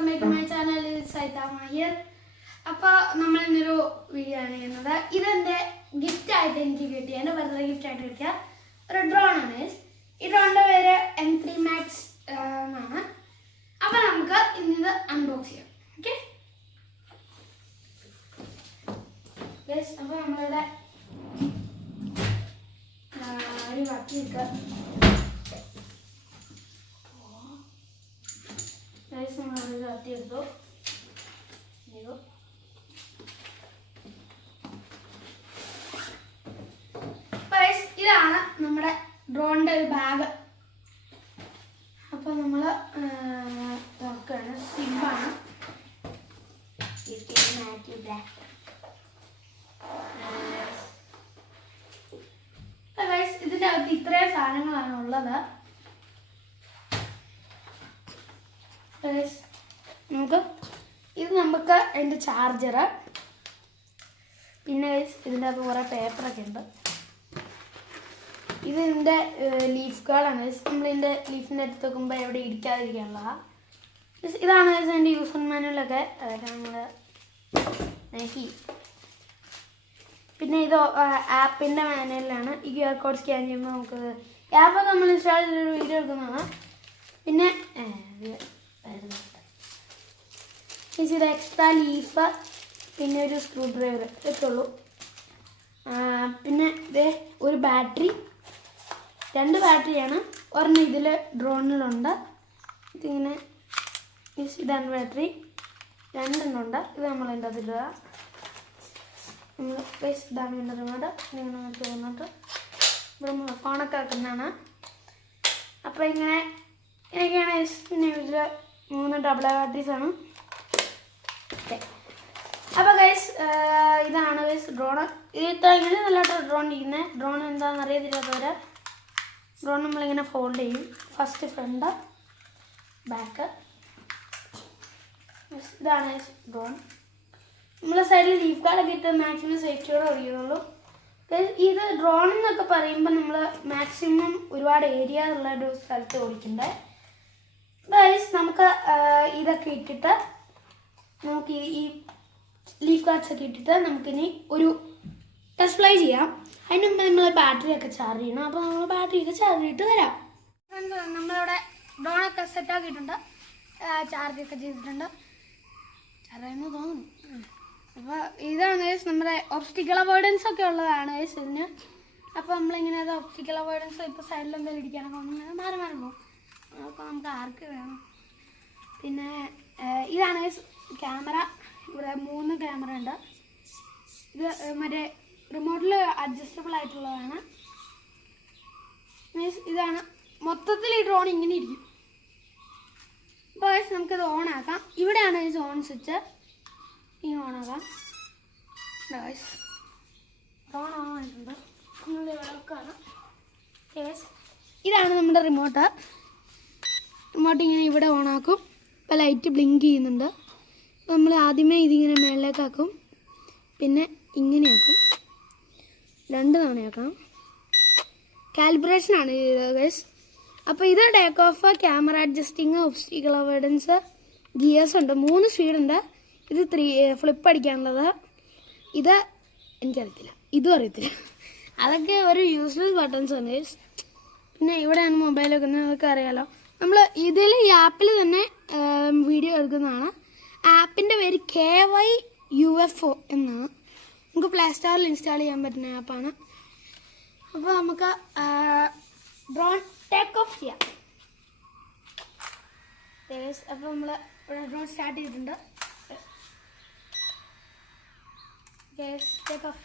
Welcome back to my channel Saitama here. അപ്പോൾ നമ്മൾ ഇന്നൊരു വീഡിയോ ആണ് ചെയ്യുന്നത്. ഇതെൻ്റെ ഗിഫ്റ്റ് ആയിട്ട് എനിക്ക് കിട്ടിയ എൻ്റെ ബർത്ത്ഡേ ഗിഫ്റ്റ് ആയിട്ട് കിട്ടിയ ഒരു ഡ്രോൺ ആണ്. ഈ ഡ്രോണിൻ്റെ പേര് M3 Max എന്നാണ്. അപ്പോൾ നമുക്ക് ഇന്നിത് അൺബോക്സ് ചെയ്യാം. ഓക്കെ, അപ്പോൾ നമ്മളിവിടെ ഒരു വട്ടി വെക്കുക. ഇതാണ് നമ്മുടെ ഡ്രോണിന്റെ ഒരു ബാഗ്. അപ്പൊ നമ്മള് നോക്കാണ്, സിമ്പാണ്. ഇതിന്റെ അകത്ത് ഇത്രയും സാധനങ്ങളാണ് ഉള്ളത്. നമുക്ക് അതിൻ്റെ ചാർജറ്, പിന്നെ ഇതിൻ്റെ അകത്ത് കുറേ പേപ്പറൊക്കെ ഉണ്ട്. ഇതിൻ്റെ ലീഫ് ഗാർഡാണ്. നമ്മളിതിൻ്റെ ലീഫിൻ്റെ അടുത്ത് വെക്കുമ്പോൾ എവിടെ ഇരിക്കാതിരിക്കാനുള്ളതാണ്. ഇതാണ് എൻ്റെ യൂസർ മാനുവലൊക്കെ നമ്മൾ നോക്കി. പിന്നെ ഇത് ആപ്പിൻ്റെ മാനുവലാണ്. ഈ QR കോഡ് സ്കാൻ ചെയ്യുമ്പോൾ നമുക്ക് ആപ്പൊക്കെ നമ്മൾ ഇൻസ്റ്റാൾ ചെയ്തൊരു വീഡിയോ എടുക്കുന്നതാണ്. പിന്നെ ഇത് എക്സ്ട്രാ ലീഫ്, പിന്നെ ഒരു സ്ക്രൂ ഡ്രൈവർ ഇട്ടുള്ളൂ. പിന്നെ ഇത് ഒരു ബാറ്ററി, 2 ബാറ്ററിയാണ്. ഒരെണ്ണം ഇതിൽ ഡ്രോണിലുണ്ട്. ഇതിങ്ങനെ ഇതാണ് ബാറ്ററി, 2 എണ്ണം ഉണ്ട്. ഇത് നമ്മളതിൻ്റെ അതിലിടുക. നമ്മൾ ഇതാണ് പിന്നെ റിമോട്ട്. ഇങ്ങനെ തോന്നിട്ട് ഇവിടെ നമ്മൾ ഫോണൊക്കെ വെക്കുന്നതാണ്. അപ്പോൾ ഇങ്ങനെയൊക്കെയാണ്. പിന്നെ ഇതിൽ 3 ഡബിൾ ബാറ്ററീസാണ്. അപ്പോൾ ഗൈസ് ഇതാണ് ഗൈസ് ഡ്രോണ്. ഇങ്ങനെ നല്ലതായിട്ട് ഡ്രോൺ ഇരിക്കുന്നത്. ഡ്രോൺ എന്താണെന്ന് അറിയത്തില്ലാത്തവരെ ഡ്രോൺ നമ്മളിങ്ങനെ ഫോൾഡ് ചെയ്യും. First front, back. ഇതാണ് ഡ്രോൺ. നമ്മളെ സൈഡിൽ ലീഫ് ഗാർഡൊക്കെ ഇട്ട് മാക്സിമം സേഫ്റ്റിയോടെ ഓടിക്കുന്നുള്ളൂ. ഇത് ഡ്രോൺ എന്നൊക്കെ പറയുമ്പോൾ നമ്മൾ മാക്സിമം ഒരുപാട് ഏരിയ ഉള്ള ഒരു സ്ഥലത്ത് ഓടിക്കണ്ടേ. ഗൈസ് നമുക്ക് ഇതൊക്കെ ഇട്ടിട്ട് നമുക്ക് ഈ ലീഫ് ഗാർഡ്സ് ഒക്കെ ഇട്ടിട്ട് നമുക്കിനി ഒരു ടെസ്റ്റ് ഫ്ലൈ ചെയ്യാം. അതിന് മുമ്പ് നമ്മൾ ബാറ്ററി ഒക്കെ ചാർജ് ചെയ്യണം. അപ്പോൾ നമ്മൾ ബാറ്ററി ഒക്കെ ചാർജ് ചെയ്തിട്ട് വരാം. നമ്മളിവിടെ ഡ്രോണൊക്കെ സെറ്റാക്കിയിട്ടുണ്ട്, ചാർജൊക്കെ ചെയ്തിട്ടുണ്ട്. ചാർജ് ചെയ്യുന്നു തോന്നുന്നു. അപ്പോൾ ഇതാണ് നമ്മുടെ ഒബ്സ്റ്റിക്കിൾ അവോയ്ഡൻസ് ഒക്കെ ഉള്ളതാണ് ഇതിന്. അപ്പോൾ നമ്മളിങ്ങനെ അത് ഒബ്സ്റ്റിക്കിൾ അവോയ്ഡൻസ് ഇപ്പോൾ സൈഡിൽ എന്തെങ്കിലും ഇരിക്കാനൊക്കെ വന്നാൽ മാറി പോകും. അപ്പോൾ നമുക്ക് ആർക്ക് വേണം. പിന്നെ ഇതാണ് ക്യാമറ. ഇവിടെ 3 ക്യാമറ ഉണ്ട്. ഇത് മറ്റേ റിമോട്ടിൽ അഡ്ജസ്റ്റബിൾ ആയിട്ടുള്ളതാണ്. മീൻസ് ഇതാണ് മൊത്തത്തിൽ ഈ ഡ്രോൺ ഇങ്ങനെ ഇരിക്കും. അപ്പോൾ നമുക്കിത് ഓണാക്കാം. ഇവിടെയാണ് ഈ ഓൺ സ്വിച്ച്. ഈ ഓണാക്കാം. ഡ്രോൺ ഓൺ ആയിട്ടുണ്ട്. ഇതാണ് നമ്മുടെ റിമോട്ട്. റിമോട്ട് ഇങ്ങനെ ഇവിടെ ഓണാക്കും. ഇപ്പോൾ ലൈറ്റ് ബ്ലിങ്ക് ചെയ്യുന്നുണ്ട്. അപ്പോൾ നമ്മൾ ആദ്യമേ ഇതിങ്ങനെ മേളിലേക്കാക്കും, പിന്നെ ഇങ്ങനെയാക്കും. 2 തവണയാക്കാം. കാലിബ്രേഷനാണ് ചെയ്തത് ഗൈസ്. അപ്പോൾ ഇത് take off, camera adjusting, obstacle avoidance, gears ഉണ്ട്. 3 സ്പീഡുണ്ട്. ഇത് 3 ഫ്ലിപ്പ് അടിക്കാനുള്ളത്. ഇത് എനിക്കറിയത്തില്ല, ഇതും അറിയത്തില്ല. അതൊക്കെ ഒരു യൂസ്ലെസ് ബട്ടൺസ് ആണ് ഗൈസ്. പിന്നെ ഇവിടെയാണ് മൊബൈൽ വെക്കുന്നത്, അതൊക്കെ അറിയാലോ. നമ്മൾ ഇതിൽ ഈ ആപ്പിൽ തന്നെ വീഡിയോ എടുക്കുന്നതാണ്. ആപ്പിൻ്റെ പേര് KYUFO എന്നാണ്. നമുക്ക് പ്ലേ സ്റ്റോറിൽ ഇൻസ്റ്റാൾ ചെയ്യാൻ പറ്റുന്ന ആപ്പാണ്. അപ്പോൾ നമുക്ക് ഡ്രോൺ ടേക്ക് ഓഫ് ചെയ്യാം. അപ്പോൾ നമ്മൾ ഇവിടെ ഡ്രോൺ സ്റ്റാർട്ട് ചെയ്തിട്ടുണ്ട്. Take off.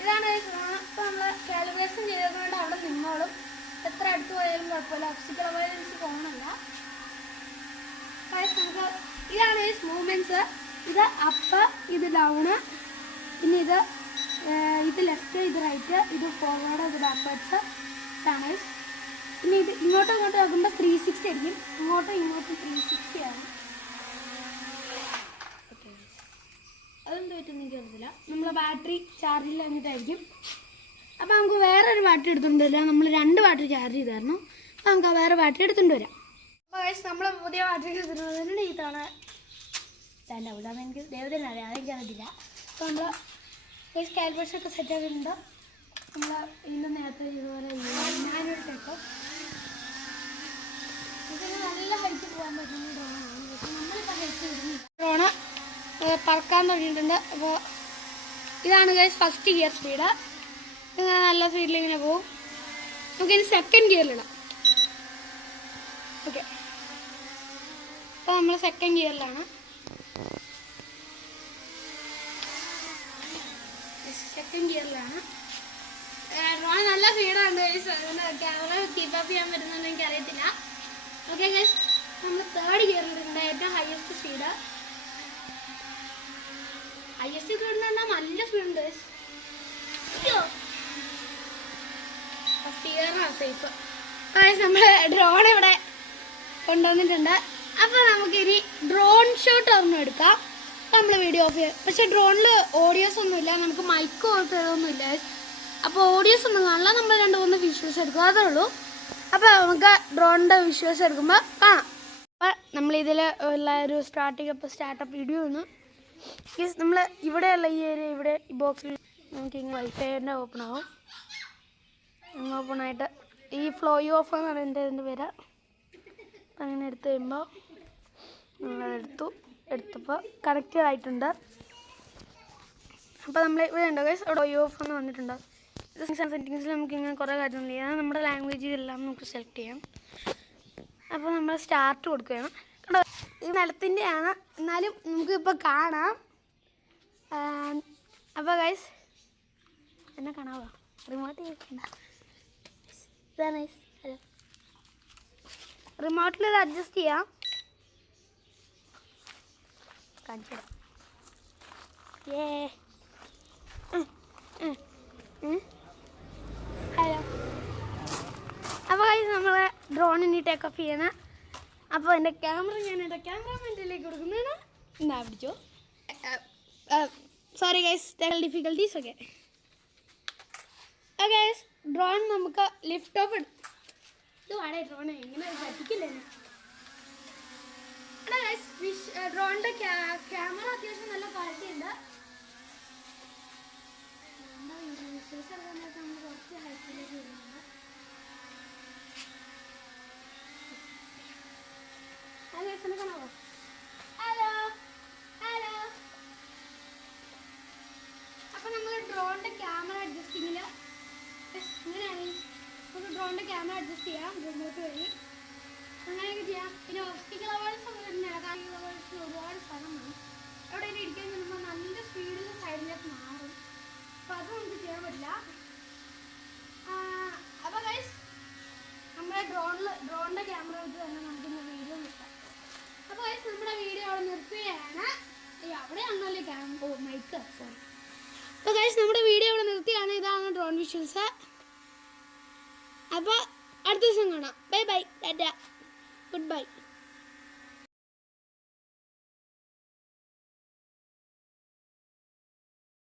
ഇതാണ് ഡ്രോൺ. അപ്പോൾ നമ്മൾ കാലിബ്രേഷൻ ചെയ്തതുകൊണ്ട് അവിടെ നിന്നോളും. എത്ര അടുത്ത് പോയാലും കുഴപ്പമില്ല. ഒബ്സ്റ്റിക്കിൾ അവോയ്ഡൻസ് പോകണമല്ല. നമുക്ക് ഇതാണ് ഈ മൂവ്മെൻറ്റ്സ്. ഇത് അപ്പ്, ഇത് ഡൗണ്, പിന്നെ ഇത് ലെഫ്റ്റ്, ഇത് റൈറ്റ്, ഇത് ഫോർവേഡ്, ഇത് ബാക്ക്വേർഡ്സ്. ഇതാണ്. പിന്നെ ഇത് ഇങ്ങോട്ടും നോക്കുമ്പോൾ 360 ആയിരിക്കും. ഇങ്ങോട്ടും 360 ആണ്. അതെന്ത് പറ്റുമെന്ന് എനിക്ക് അറിയത്തില്ല. നമ്മളെ ബാറ്ററി ചാർജിൽ എന്നിട്ടായിരിക്കും. അപ്പോൾ നമുക്ക് വേറൊരു ബാറ്ററി എടുത്തിട്ടുണ്ടല്ലോ. നമ്മൾ 2 ബാറ്ററി ചാർജ് ചെയ്തായിരുന്നു. നമുക്ക് ആ വേറെ ബാറ്ററി എടുത്തുകൊണ്ട് വരാം. അപ്പോൾ നമ്മൾ പുതിയ ബാറ്ററി എടുത്തിട്ടുണ്ട്. ഈ തവണ തന്നെ അവിടെയാണ് എനിക്ക് ദൈവത്തിന് അറിയാം, അതെനിക്കറിയില്ല. അപ്പോൾ നമ്മൾ കാൽബേഴ്സൊക്കെ സെറ്റ് ആക്കിയിട്ടുണ്ട്. നമ്മൾ ഇതിൻ്റെ നേരത്തെ ഇതുപോലെ മാനുവൽ ടൈപ്പ് ഇതിന് നല്ല ഹൈറ്റ് പോകാൻ പറ്റുന്ന ഡ്രോണാണ്. പക്ഷേ നമ്മളിപ്പോൾ ഹൈറ്റ് വിടുന്നില്ല. ഡ്രോണ് പറക്കാൻ തുടങ്ങിയിട്ടുണ്ട്. അപ്പോൾ ഇതാണ് ഗൈസ് ഫസ്റ്റ് ഗിയർ സ്പീഡ്. ഇങ്ങനെ നല്ല സ്പീഡിൽ ഇങ്ങനെ പോകും. നമുക്കിനി സെക്കൻഡ് ഗിയറിലിടാം. ഓക്കെ, അപ്പോൾ നമ്മൾ സെക്കൻഡ് ഗിയറിലാണ്. ഡ്രോൺ നല്ല സ്പീഡാണ് ഗൈസ്. അതുകൊണ്ട് ക്യാമറ കീപ്പപ്പ് ചെയ്യാൻ പറ്റുന്നതെന്ന് എനിക്കറിയത്തില്ല. ഓക്കെ ഗൈസ്, നമ്മൾ തേർഡ് ഗിയറിലിട്ടുണ്ട്. ഏറ്റവും ഹയസ്റ്റ് സ്പീഡ് പറഞ്ഞാൽ നല്ല സ്പീഡുണ്ട് ഗൈസ്. ഫസ്റ്റ് ഗിയറാണ് സേഫ്. ഗൈസ്, നമ്മൾ ഡ്രോൺ ഇവിടെ കൊണ്ടുവന്നിട്ടുണ്ട്. അപ്പോൾ നമുക്കിനി ഡ്രോൺ ഷോട്ട് ഒരെണ്ണം എടുക്കാം. നമ്മൾ വീഡിയോ ഓഫ് ചെയ്യാം. പക്ഷേ ഡ്രോണിൽ ഓഡിയോസ് ഒന്നുമില്ല, നമുക്ക് മൈക്ക് ഓർത്തൊന്നുമില്ല. അപ്പോൾ ഓഡിയോസ് ഒന്നും കാണില്ല, നമ്മൾ 2-3 വിഷ്വൽസ് എടുക്കും, അതേ ഉള്ളൂ. അപ്പോൾ നമുക്ക് ഡ്രോണിൻ്റെ വിഷ്വൽസ് എടുക്കുമ്പോൾ കാണാം. അപ്പോൾ നമ്മളിതിൽ ഉള്ള ഒരു സ്റ്റാർട്ടപ്പ് വീഡിയോ ഒന്ന് നമ്മൾ ഇവിടെയുള്ള ഈ ഏരിയ ഇവിടെ ഈ ബോക്സിൽ നമുക്ക് ഇങ്ങനെ വൈഫൈൻ്റെ ഓപ്പൺ ആവും. ഓപ്പണായിട്ട് ഈ ഫ്ലോ ഓഫ് എന്ന് പറയുന്നത് ഇതിൻ്റെ പേര്. അങ്ങനെ എടുത്ത് കഴിയുമ്പോൾ എടുത്തപ്പോൾ കണക്റ്റഡ് ആയിട്ടുണ്ട്. അപ്പോൾ നമ്മൾ ഇവിടെ ഉണ്ടോ ഗൈസ്, അവിടെ ഓഫ് എന്ന് വന്നിട്ടുണ്ട്. ഇത് സെറ്റിങ്സിൽ നമുക്ക് ഇങ്ങനെ കുറേ കാര്യങ്ങൾ ചെയ്യാം. നമ്മുടെ ലാംഗ്വേജ് എല്ലാം നമുക്ക് സെലക്ട് ചെയ്യാം. അപ്പോൾ നമ്മൾ സ്റ്റാർട്ട് കൊടുക്കുകയാണ്. കണ്ടോ, ഇത് നിലത്തിൻ്റെയാണ്, എന്നാലും നമുക്കിപ്പോൾ കാണാം. അപ്പോൾ ഗൈസ് എന്നെ കാണാമോ? റിമോട്ട് ചെയ്യണ്ട. ഇതാ നൈസ്. ഹലോ, റിമോട്ടിൽ ഇത് അഡ്ജസ്റ്റ് ചെയ്യാം. കാണിച്ചു തരാം. ഹലോ. അപ്പോൾ ഗൈസ് നമ്മൾ ഡ്രോണിന് ടേക്ക് ഓഫ് ചെയ്യണം. അപ്പോൾ എൻ്റെ ക്യാമറ ഞാൻ എൻ്റെ ക്യാമറാമാൻ്റിലേക്ക് കൊടുക്കുന്നതാണ്. എന്നാ പിടിച്ചോ. Sorry guys, technical difficulties. Okay guys, drone നമുക്ക് ലിഫ്റ്റ് ഓഫ് എടുക്കും. ഇത് വാടേ ഡ്രോൺ എങ്ങനെ പറ്റിക്കില്ലേ? ഡ്രോണിൻ്റെ ക്യാമറ അത്യാവശ്യം നല്ല ക്വാളിറ്റി ഉണ്ട്. നമ്മൾ കുറച്ച് ഹൈറ്റിലേക്ക് വരുന്നുണ്ട്. കാണാമോ? Hello hello. അപ്പം നമ്മൾ ഡ്രോണിൻ്റെ ക്യാമറ അഡ്ജസ്റ്റിങ്ങിൽ ഇങ്ങനെയാണ്. നമുക്ക് ഡ്രോണിൻ്റെ ക്യാമറ അഡ്ജസ്റ്റ് ചെയ്യാം റിമോട്ട് വഴി. അങ്ങനെയൊക്കെ ചെയ്യാം. പിന്നെ ഒപ്റ്റിക്കൽ അവേഴ്സ് ഒരുപാട് സ്ഥലമാണ്. അവിടെ ഇരിക്കാൻ ചെല്ലുമ്പോൾ നല്ല സ്പീഡിൽ സൈഡിലേക്ക് മാറും. അപ്പോൾ അത് നമുക്ക് ചെയ്യാൻ പറ്റില്ല. അപ്പോൾ ഗൈസ്, നമ്മുടെ ഡ്രോണിൻ്റെ ക്യാമറ വെച്ച് തന്നെ നമുക്കിന്ന് വീഡിയോ കിട്ടാം. അപ്പോൾ ഗൈസ്, നമ്മുടെ വീഡിയോ അവിടെ നിർത്തുകയാണ്. അവിടെയാണല്ലോ മൈക്ക്. സോറി. അപ്പോൾ ഗൈസ്, നമ്മുടെ വീഡിയോ ഇവിടെ നിർത്തിയാണ്. ഇതാണ് ഡ്രോൺ വിഷ്വൽസ്. അപ്പോൾ അടുത്ത ദിവസം കാണാം. Bye bye, Tata, good bye.